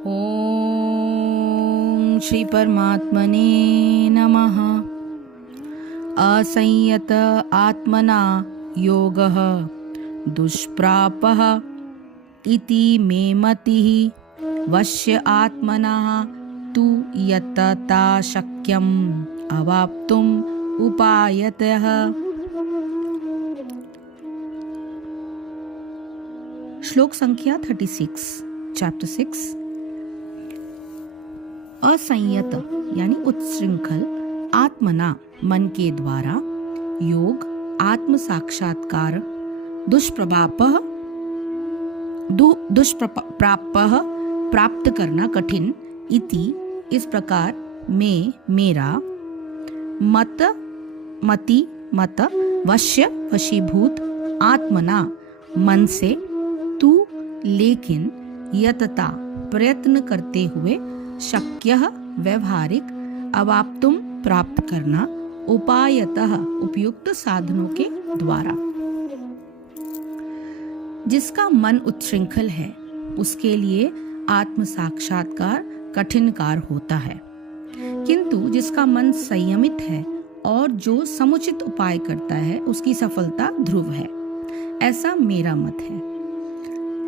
ओम श्री परमात्मने नमः। असंयत आत्मना योगः दुष्प्रापः इति मे मतिः। वश्य आत्मना तु यतता शक्यम् अवाप्तुम् उपायतः। श्लोक संख्या 36, चैप्टर 6। असंयत यानी उत्श्रृंखल, आत्मना मन के द्वारा, योग आत्म साक्षात्कार, दुष्प्रभापः प्राप्त करना कठिन, इति इस प्रकार, में मेरा, मत वश्य वशीभूत, आत्मना मन से, तू लेकिन, यतता प्रयत्न करते हुए, शक्यः व्यवहारिक, अवाप्तुम प्राप्त करना, उपायतः उपयुक्त साधनों के द्वारा। जिसका मन उच्छृंखल है उसके लिए आत्म साक्षात्कार कठिन कार्य होता है, किंतु जिसका मन संयमित है और जो समुचित उपाय करता है उसकी सफलता ध्रुव है, ऐसा मेरा मत है।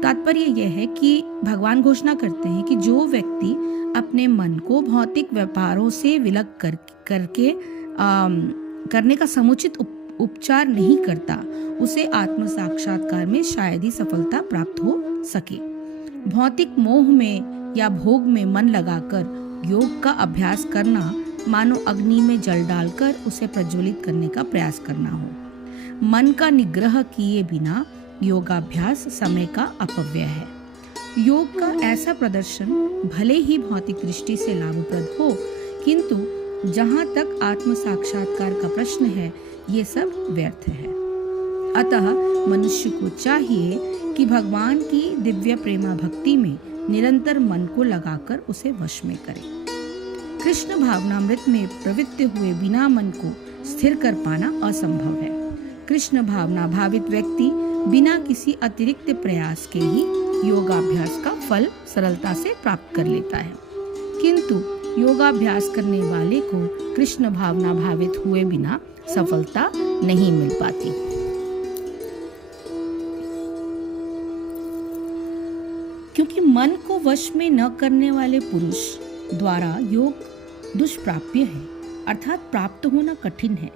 तात्पर्य यह है कि भगवान घोषणा करते हैं कि जो व्यक्ति अपने मन को भौतिक व्यापारों से विलग करने का समुचित उपचार नहीं करता, उसे आत्म साक्षात्कार में शायद ही सफलता प्राप्त हो सके। भौतिक मोह में या भोग में मन लगाकर योग का अभ्यास करना मानो अग्नि में जल डालकर उसे प्रज्वलित करने का प्रयास करना हो। मन का निग्रह किए बिना योगाभ्यास समय का अपव्यय है। योग का ऐसा प्रदर्शन भले ही भौतिक दृष्टि से लाभप्रद हो, किंतु जहाँ तक आत्म साक्षात्कार का प्रश्न है, ये सब व्यर्थ है। अतः मनुष्य को चाहिए कि भगवान की दिव्य प्रेमा भक्ति में निरंतर मन को लगाकर उसे वश में करे। कृष्ण भावनामृत में प्रवृत्त हुए बिना मन को स्थिर कर पाना असंभव है। कृष्ण भावना भावित व्यक्ति बिना किसी अतिरिक्त प्रयास के ही योगाभ्यास का फल सरलता से प्राप्त कर लेता है, किंतु योगाभ्यास करने वाले को कृष्ण भावना भावित हुए बिना सफलता नहीं मिल पाती। क्योंकि मन को वश में न करने वाले पुरुष द्वारा योग दुष्प्राप्य है, अर्थात प्राप्त होना कठिन है,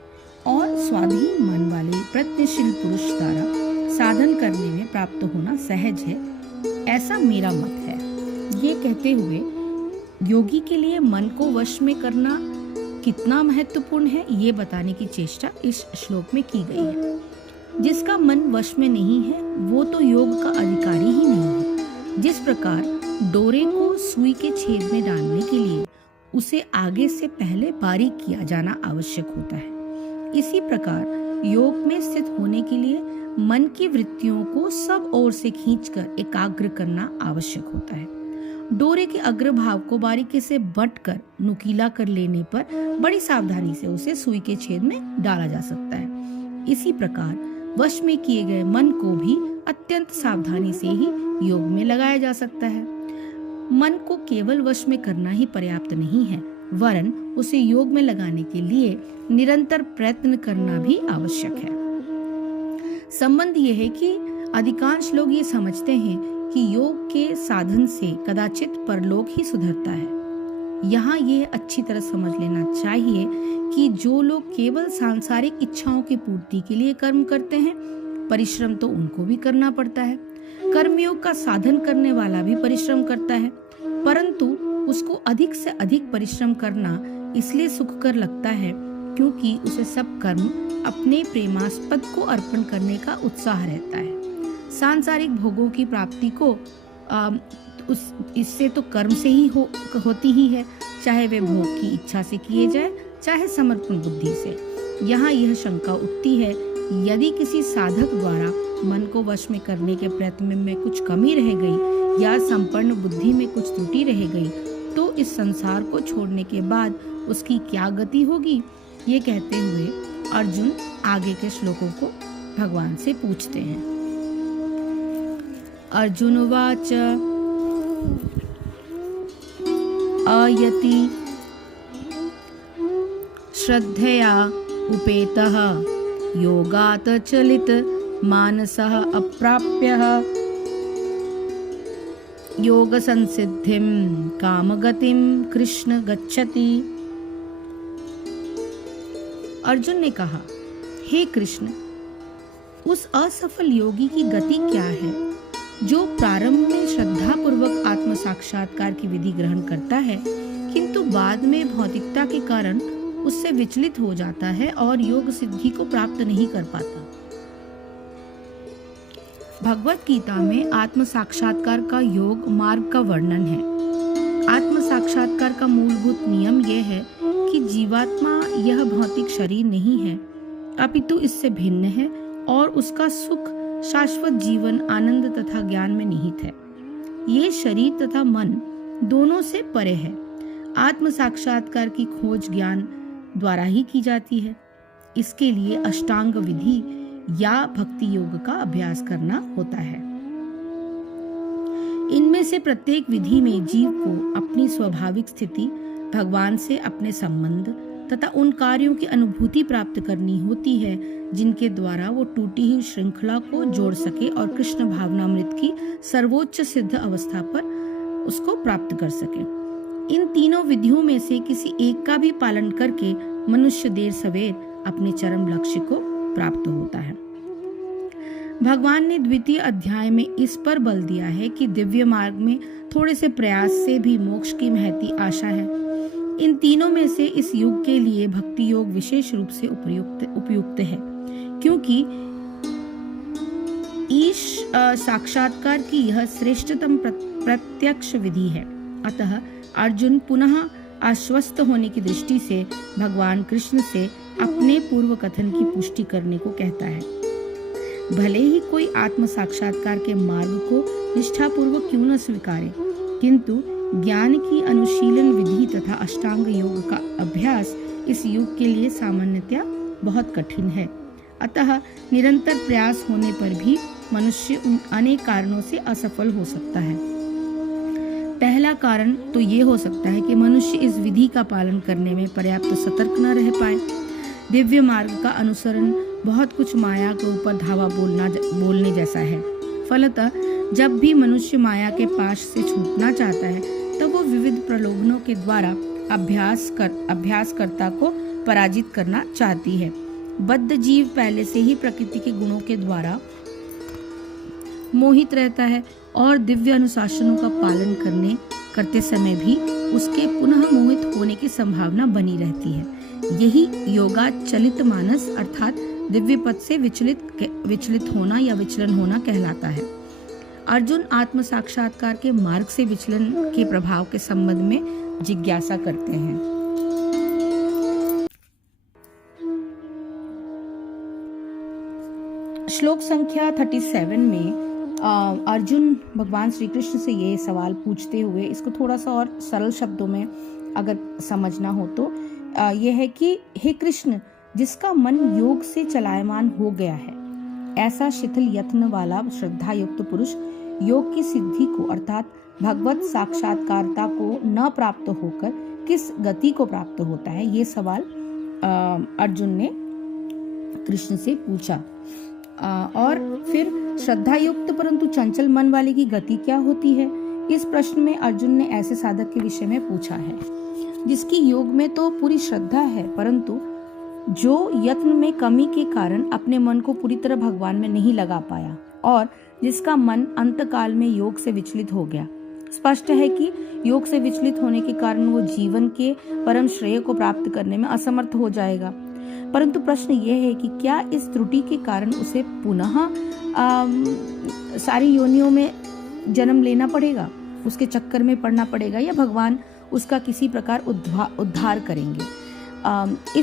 और स्वाधीन मन वाले प्रयत्नशील पुरुष द्वारा साधन करने में प्राप्त होना सहज है, ऐसा मेरा मत है। ये कहते हुए योगी के लिए मन को वश में करना कितना महत्वपूर्ण है, ये बताने की चेष्टा इस श्लोक में की गई है। जिसका मन वश में नहीं है वो तो योग का अधिकारी ही नहीं है। जिस प्रकार डोरे को सुई के छेद में डालने के लिए उसे आगे से पहले बारीक किया जाना आवश्यक होता है, इसी प्रकार योग में स्थित होने के लिए मन की वृत्तियों को सब ओर से खींचकर एकाग्र करना आवश्यक होता है। डोरे के अग्रभाग को बारीकी से बंटकर नुकीला कर लेने पर बड़ी सावधानी से उसे सुई के छेद में डाला जा सकता है। इसी प्रकार वश में किए गए मन को भी अत्यंत सावधानी से ही योग में लगाया जा सकता है। मन को केवल वश में करना ही पर्याप्त नहीं है, वरन उसे योग में लगाने के लिए निरंतर प्रयत्न करना भी आवश्यक है। संबंध यह है कि अधिकांश लोग ये समझते हैं कि योग के साधन से कदाचित परलोक ही सुधरता है। यहाँ यह अच्छी तरह समझ लेना चाहिए कि जो लोग केवल सांसारिक इच्छाओं की पूर्ति के लिए कर्म करते हैं, परिश्रम तो उनको भी करना पड़ता है। कर्मयोग का साधन करने वाला भी परिश्रम करता है, परंतु उसको अधिक से अधिक परिश्रम करना इसलिए सुखकर लगता है क्योंकि उसे सब कर्म अपने प्रेमास्पद को अर्पण करने का उत्साह रहता है। सांसारिक भोगों की प्राप्ति को इससे तो कर्म से ही होती ही है, चाहे वे भोग की इच्छा से किए जाए, चाहे समर्पण बुद्धि से। यहाँ यह शंका उठती है, यदि किसी साधक द्वारा मन को वश में करने के प्रयत्न में कुछ कमी रह गई या संपन्न बुद्धि में कुछ त्रुटि रह गई, तो इस संसार को छोड़ने के बाद उसकी क्या गति होगी? ये कहते हुए अर्जुन आगे के श्लोकों को भगवान से पूछते हैं। अर्जुन उवाच अयति श्रद्धया उपेतः योगात् चलित मानसः अप्राप्यः योग संसिद्धिं कामगतिं कृष्ण गच्छति। अर्जुन ने कहा, हे कृष्ण, उस असफल योगी की गति क्या है जो प्रारंभ में श्रद्धा पूर्वक आत्म साक्षात्कार की विधि ग्रहण करता है, किंतु बाद में भौतिकता के कारण उससे विचलित हो जाता है और योग सिद्धि को प्राप्त नहीं कर पाता। भगवत गीता में आत्म साक्षात्कार का योग मार्ग का वर्णन है। आत्म साक्षात्कार का मूलभूत नियम यह है कि जीवात्मा यह भौतिक शरीर नहीं है, अपितु इससे भिन्न है और उसका सुख शाश्वत जीवन, आनंद तथा ज्ञान में निहित है। ये शरीर तथा मन दोनों से परे है। आत्म साक्षात्कार की खोज ज्ञान द्वारा ही की जाती है। इसके लिए अष्टांग विधि या भक्ति योग का अभ्यास करना होता है। इनमें से प्रत्येक विधि में जीव को अपनी स्वाभाविक स्थिति, भगवान से अपने संबंध तथा उन कार्यों की अनुभूति प्राप्त करनी होती है जिनके द्वारा वो टूटी हुई श्रृंखला को जोड़ सके और कृष्ण भावनामृत की सर्वोच्च सिद्ध अवस्था पर उसको प्राप्त कर सके। इन तीनों विधियों में से किसी एक का भी पालन करके मनुष्य देर सवेर अपने चरम लक्ष्य को प्राप्त होता है। भगवान ने द्वितीय अध्याय में इस पर बल दिया है कि दिव्य मार्ग में थोड़े से प्रयास से भी मोक्ष की महती आशा है। इन तीनों में से इस युग के लिए भक्ति योग विशेष रूप से उपयुक्त है, क्योंकि ईश साक्षात्कार की यह श्रेष्ठतम प्रत्यक्ष विधि है। अतः अर्जुन पुनः आश्वस्त होने की दृष्टि से भगवान कृष्ण से अपने पूर्व कथन की पुष्टि करने को कहता है। भले ही कोई आत्म साक्षात्कार के मार्ग को निष्ठापूर्वक क्यों न स्वीकारे, किंतु ज्ञान की अनुशीलन विधि तथा अष्टांग योग का अभ्यास इस युग के लिए सामान्यतया बहुत कठिन है। अतः निरंतर प्रयास होने पर भी मनुष्य उन अनेक कारणों से असफल हो सकता है। पहला कारण तो ये हो सकता है कि मनुष्य इस विधि का पालन करने में पर्याप्त सतर्क न रह पाए। दिव्य मार्ग का अनुसरण बहुत कुछ माया के ऊपर धावा बोलने जैसा है। फलतः जब भी मनुष्य माया के पाश से छूटना चाहता है तब वो विविध प्रलोभनों के द्वारा अभ्यासकर्ता को पराजित करना चाहती है। बद्ध जीव पहले से ही प्रकृति के गुणों के द्वारा मोहित रहता है और दिव्य अनुशासनों का पालन करते समय भी उसके पुनः मोहित होने की संभावना बनी रहती है। यही योगाचलित मानस अर्थात दिव्य पद से विचलित होना या विचलन होना कहलाता है। अर्जुन आत्म साक्षात्कार के मार्ग से विचलन के प्रभाव के संबंध में जिज्ञासा करते हैं। श्लोक संख्या 37 में अर्जुन भगवान श्री कृष्ण से ये सवाल पूछते हुए, इसको थोड़ा सा और सरल शब्दों में अगर समझना हो तो यह है कि हे कृष्ण, जिसका मन योग से चलायमान हो गया है, ऐसा शिथिल यत्न वाला श्रद्धा युक्त पुरुष योग की सिद्धि को अर्थात भगवत साक्षात्कारता को न प्राप्त होकर किस गति को प्राप्त होता है। ये सवाल अर्जुन ने कृष्ण से पूछा। और फिर श्रद्धा युक्त परंतु चंचल मन वाले की गति क्या होती है, इस प्रश्न में अर्जुन ने ऐसे साधक के विषय में पूछा है जिसकी योग में तो पूरी श्रद्धा है, परंतु जो यत्न में कमी के कारण अपने मन को पूरी तरह भगवान में नहीं लगा पाया और जिसका मन अंतकाल में योग से विचलित हो गया। स्पष्ट है कि योग से विचलित होने के कारण वो जीवन के परम श्रेय को प्राप्त करने में असमर्थ हो जाएगा। परंतु प्रश्न यह है कि क्या इस त्रुटि के कारण उसे पुनः सारी योनियों में जन्म लेना पड़ेगा, उसके चक्कर में पड़ना पड़ेगा, या भगवान उसका किसी प्रकार उद्धार करेंगे।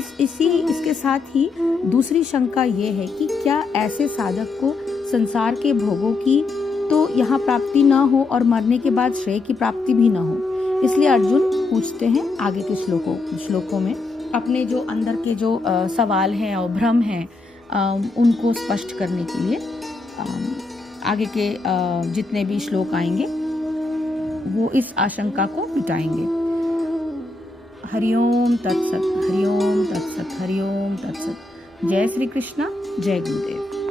इसके साथ ही दूसरी शंका यह है कि क्या ऐसे साधक को संसार के भोगों की तो यहाँ प्राप्ति न हो और मरने के बाद श्रेय की प्राप्ति भी न हो। इसलिए अर्जुन पूछते हैं आगे के श्लोकों में अपने जो अंदर के जो सवाल हैं और भ्रम हैं उनको स्पष्ट करने के लिए आगे के जितने भी श्लोक आएंगे वो इस आशंका को मिटाएंगे। हरिओम तत्सत, हरिओम तत्सत, हरिओम तत्सत। जय श्री कृष्णा, जय गुरुदेव।